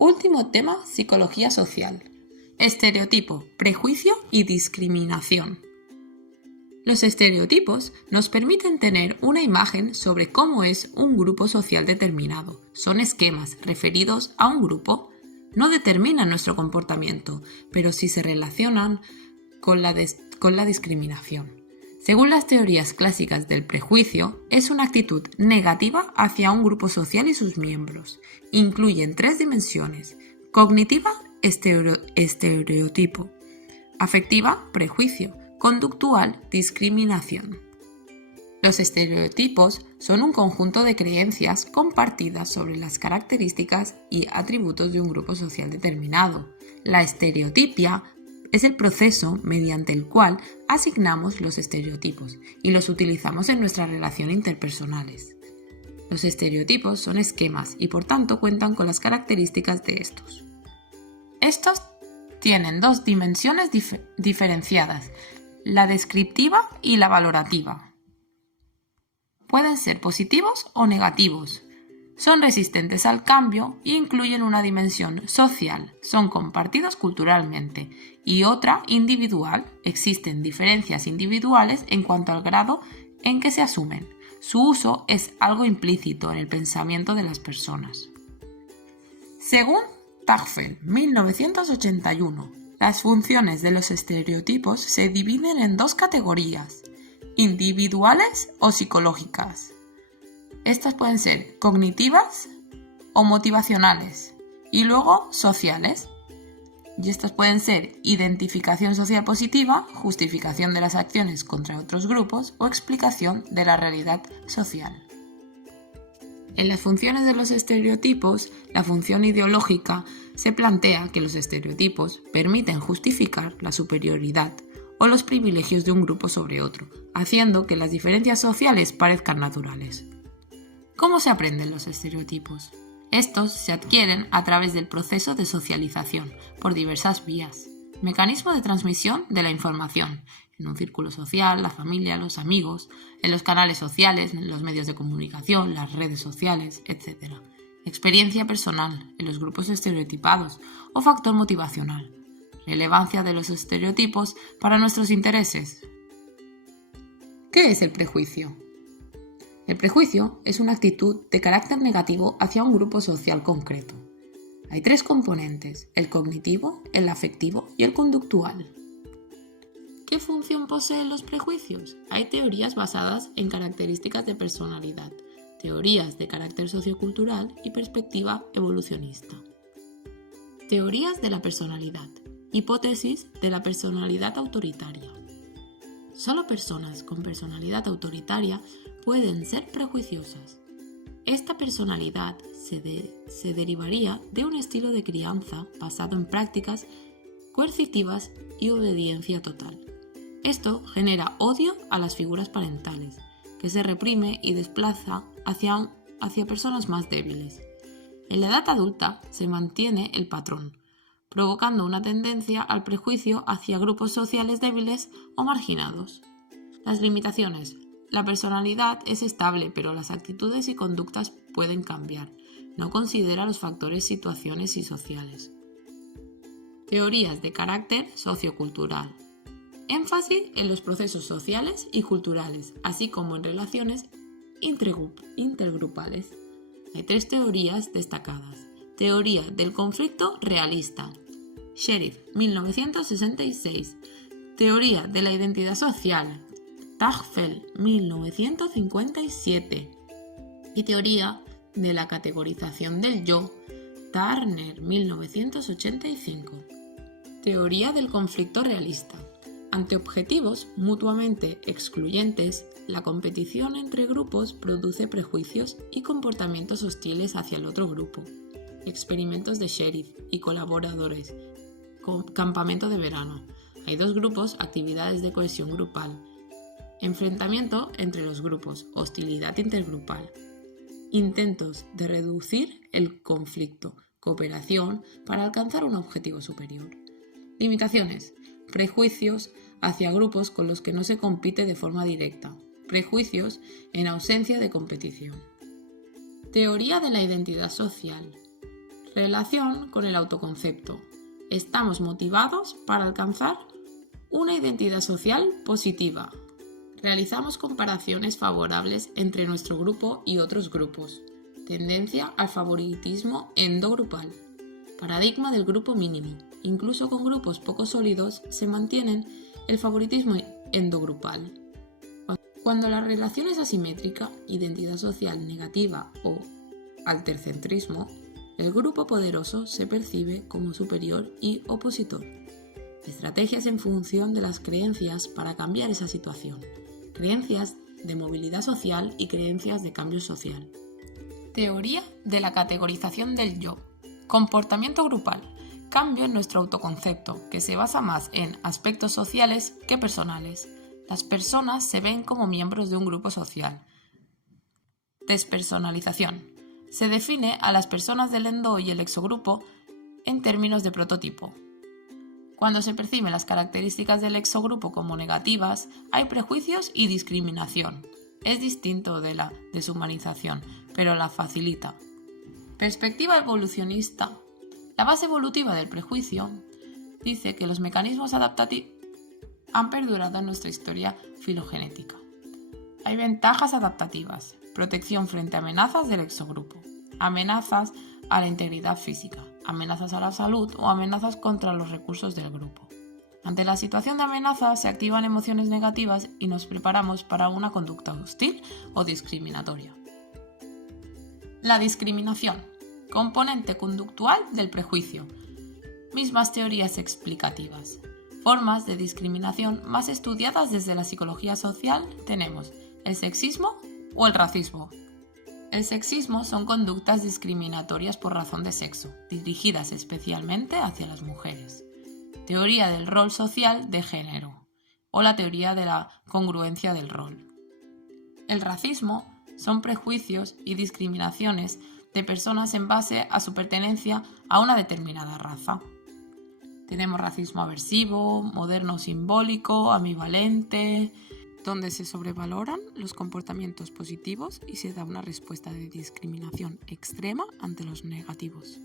Último tema, psicología social. Estereotipo, prejuicio y discriminación. Los estereotipos nos permiten tener una imagen sobre cómo es un grupo social determinado. Son esquemas referidos a un grupo. No determinan nuestro comportamiento, pero sí se relacionan con la discriminación. Según las teorías clásicas del prejuicio, es una actitud negativa hacia un grupo social y sus miembros. Incluyen 3 dimensiones: cognitiva, estereotipo; afectiva, prejuicio; conductual, discriminación. Los estereotipos son un conjunto de creencias compartidas sobre las características y atributos de un grupo social determinado. La estereotipia es el proceso mediante el cual asignamos los estereotipos y los utilizamos en nuestras relaciones interpersonales. Los estereotipos son esquemas y por tanto cuentan con las características de estos. Estos tienen 2 dimensiones diferenciadas: la descriptiva y la valorativa. Pueden ser positivos o negativos. Son resistentes al cambio e incluyen una dimensión social, son compartidos culturalmente, y otra individual. Existen diferencias individuales en cuanto al grado en que se asumen. Su uso es algo implícito en el pensamiento de las personas. Según Tagfel, 1981, las funciones de los estereotipos se dividen en 2 categorías: individuales o psicológicas. Estas pueden ser cognitivas o motivacionales, y luego sociales. Y estas pueden ser identificación social positiva, justificación de las acciones contra otros grupos o explicación de la realidad social. En las funciones de los estereotipos, la función ideológica se plantea que los estereotipos permiten justificar la superioridad o los privilegios de un grupo sobre otro, haciendo que las diferencias sociales parezcan naturales. ¿Cómo se aprenden los estereotipos? Estos se adquieren a través del proceso de socialización, por diversas vías. Mecanismo de transmisión de la información: en un círculo social, la familia, los amigos; en los canales sociales, en los medios de comunicación, las redes sociales, etc. Experiencia personal, en los grupos estereotipados; o factor motivacional: relevancia de los estereotipos para nuestros intereses. ¿Qué es el prejuicio? El prejuicio es una actitud de carácter negativo hacia un grupo social concreto. Hay 3 componentes: el cognitivo, el afectivo y el conductual. ¿Qué función poseen los prejuicios? Hay teorías basadas en características de personalidad, teorías de carácter sociocultural y perspectiva evolucionista. Teorías de la personalidad. Hipótesis de la personalidad autoritaria. Solo personas con personalidad autoritaria pueden ser prejuiciosas. Esta personalidad se derivaría de un estilo de crianza basado en prácticas coercitivas y obediencia total. Esto genera odio a las figuras parentales, que se reprime y desplaza hacia personas más débiles. En la edad adulta se mantiene el patrón, provocando una tendencia al prejuicio hacia grupos sociales débiles o marginados. Las limitaciones. La personalidad es estable, pero las actitudes y conductas pueden cambiar. No considera los factores, situaciones y sociales. Teorías de carácter sociocultural. Énfasis en los procesos sociales y culturales, así como en relaciones intergrupales. Hay 3 teorías destacadas. Teoría del conflicto realista. Sheriff, 1966. Teoría de la identidad social. Tagfel, 1957. Y teoría de la categorización del yo. Turner, 1985. Teoría del conflicto realista. Ante objetivos mutuamente excluyentes, la competición entre grupos produce prejuicios y comportamientos hostiles hacia el otro grupo. Experimentos de Sheriff y colaboradores. Campamento de verano. Hay 2 grupos, actividades de cohesión grupal. Enfrentamiento entre los grupos, hostilidad intergrupal. Intentos de reducir el conflicto, cooperación para alcanzar un objetivo superior. Limitaciones. Prejuicios hacia grupos con los que no se compite de forma directa. Prejuicios en ausencia de competición. Teoría de la identidad social. Relación con el autoconcepto. Estamos motivados para alcanzar una identidad social positiva. Realizamos comparaciones favorables entre nuestro grupo y otros grupos. Tendencia al favoritismo endogrupal. Paradigma del grupo mínimo. Incluso con grupos poco sólidos se mantienen el favoritismo endogrupal. Cuando la relación es asimétrica, identidad social negativa o altercentrismo, el grupo poderoso se percibe como superior y opositor. Estrategias en función de las creencias para cambiar esa situación. Creencias de movilidad social y creencias de cambio social. Teoría de la categorización del yo. Comportamiento grupal. Cambio en nuestro autoconcepto, que se basa más en aspectos sociales que personales. Las personas se ven como miembros de un grupo social. Despersonalización. Se define a las personas del endo y el exogrupo en términos de prototipo. Cuando se perciben las características del exogrupo como negativas, hay prejuicios y discriminación. Es distinto de la deshumanización, pero la facilita. Perspectiva evolucionista. La base evolutiva del prejuicio dice que los mecanismos adaptativos han perdurado en nuestra historia filogenética. Hay ventajas adaptativas, protección frente a amenazas del exogrupo, amenazas a la integridad física, amenazas a la salud o amenazas contra los recursos del grupo. Ante la situación de amenaza se activan emociones negativas y nos preparamos para una conducta hostil o discriminatoria. La discriminación, componente conductual del prejuicio. Mismas teorías explicativas. Formas de discriminación más estudiadas desde la psicología social tenemos el sexismo o el racismo. El sexismo son conductas discriminatorias por razón de sexo, dirigidas especialmente hacia las mujeres. Teoría del rol social de género o la teoría de la congruencia del rol. El racismo son prejuicios y discriminaciones de personas en base a su pertenencia a una determinada raza. Tenemos racismo aversivo, moderno simbólico, ambivalente, donde se sobrevaloran los comportamientos positivos y se da una respuesta de discriminación extrema ante los negativos.